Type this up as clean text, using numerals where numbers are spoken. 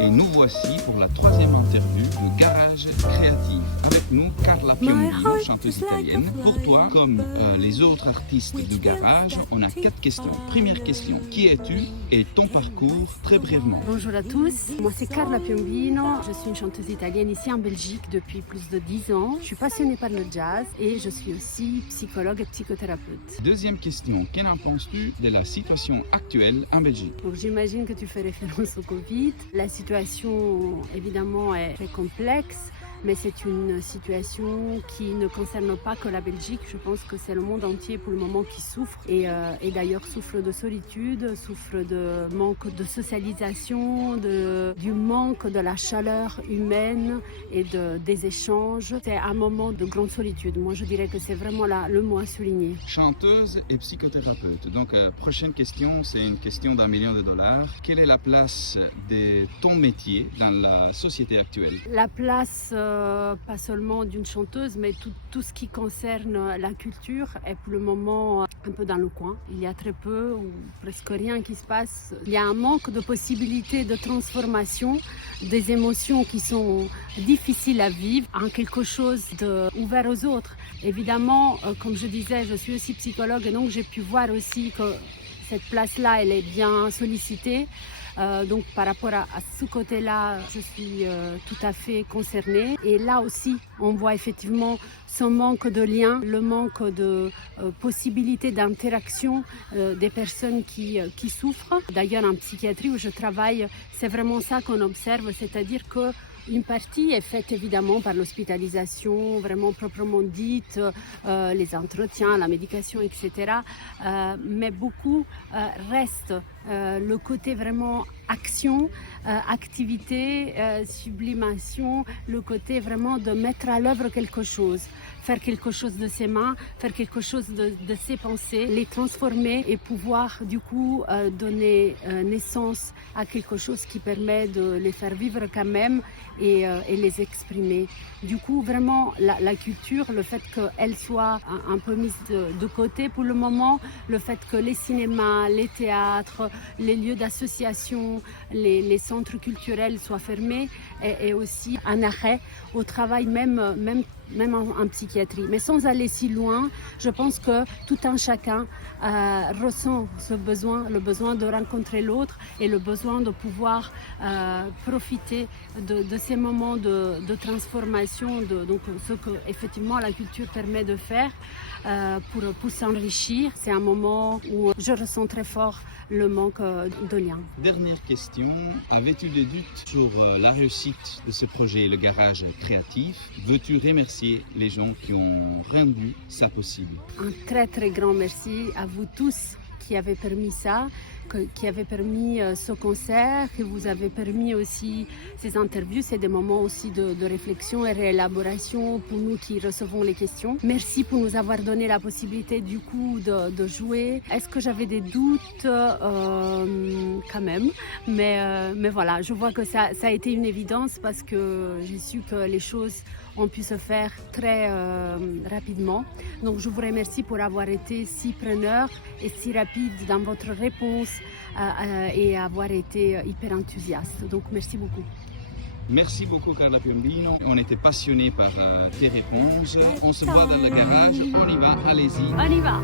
et nous voici pour la troisième interview de Garage Créatif. Avec nous, Carla Piombino, chanteuse italienne. Pour toi, comme les autres artistes de Garage, on a 4 questions. Première question, qui es-tu et ton parcours très brièvement? Bonjour à tous, moi c'est Carla Piombino, je suis une chanteuse italienne ici en Belgique depuis plus de 10 ans. Je suis passionnée par le jazz et je suis aussi psychologue et psychothérapeute. Deuxième question, qu'en penses-tu de la situation actuelle en Belgique? Donc j'imagine que tu fais référence au Covid. La situation évidemment est très complexe. Mais c'est une situation qui ne concerne pas que la Belgique. Je pense que c'est le monde entier pour le moment qui souffre et d'ailleurs souffre de solitude, souffre de manque de socialisation, du manque de la chaleur humaine et des échanges. C'est un moment de grande solitude. Moi, je dirais que c'est vraiment le mot à souligner. Chanteuse et psychothérapeute. Donc, prochaine question, c'est une question d'1 million de dollars. Quelle est la place de ton métier dans la société actuelle? La place pas seulement d'une chanteuse, mais tout ce qui concerne la culture est pour le moment un peu dans le coin. Il y a très peu ou presque rien qui se passe. Il y a un manque de possibilités de transformation des émotions qui sont difficiles à vivre en quelque chose d'ouvert aux autres. Évidemment, comme je disais, je suis aussi psychologue et donc j'ai pu voir aussi que cette place-là, elle est bien sollicitée. Donc par rapport à ce côté-là, je suis tout à fait concernée. Et là aussi, on voit effectivement ce manque de lien, le manque de possibilités d'interaction des personnes qui souffrent. D'ailleurs, en psychiatrie où je travaille, c'est vraiment ça qu'on observe, c'est-à-dire que une partie est faite évidemment par l'hospitalisation, vraiment proprement dite, les entretiens, la médication, etc. Mais beaucoup reste le côté vraiment action, activité, sublimation, le côté vraiment de mettre à l'œuvre quelque chose, faire quelque chose de ses mains, faire quelque chose de ses pensées, les transformer et pouvoir du coup donner naissance à quelque chose qui permet de les faire vivre quand même et les exprimer. Du coup, vraiment, la culture, le fait qu'elle soit un peu mise de côté pour le moment, le fait que les cinémas, les théâtres, les lieux d'association, les centres culturels soient fermés et aussi un arrêt au travail même en psychiatrie. Mais sans aller si loin, je pense que tout un chacun ressent ce besoin, le besoin de rencontrer l'autre et le besoin de pouvoir profiter de ces moments de transformation, donc ce que effectivement la culture permet de faire pour s'enrichir. C'est un moment où je ressens très fort le manque de lien. Dernière question, avais-tu des doutes sur la réussite de ce projet, le Garage Créatif? Veux-tu remercier les gens qui ont rendu ça possible? Un très très grand merci à vous tous qui avez permis ça, qui avez permis ce concert, que vous avez permis aussi ces interviews. C'est des moments aussi de réflexion et réélaboration pour nous qui recevons les questions. Merci pour nous avoir donné la possibilité du coup de jouer. Est-ce que j'avais des doutes? Quand même. Mais voilà, je vois que ça a été une évidence parce que j'ai su que les choses ont pu se faire très rapidement. Donc je vous remercie pour avoir été si preneur et si rapide dans votre réponse et avoir été hyper enthousiaste. Donc merci beaucoup. Merci beaucoup Carla Piombino, on était passionnés par tes réponses. On se voit dans le garage, on y va, allez-y. On y va.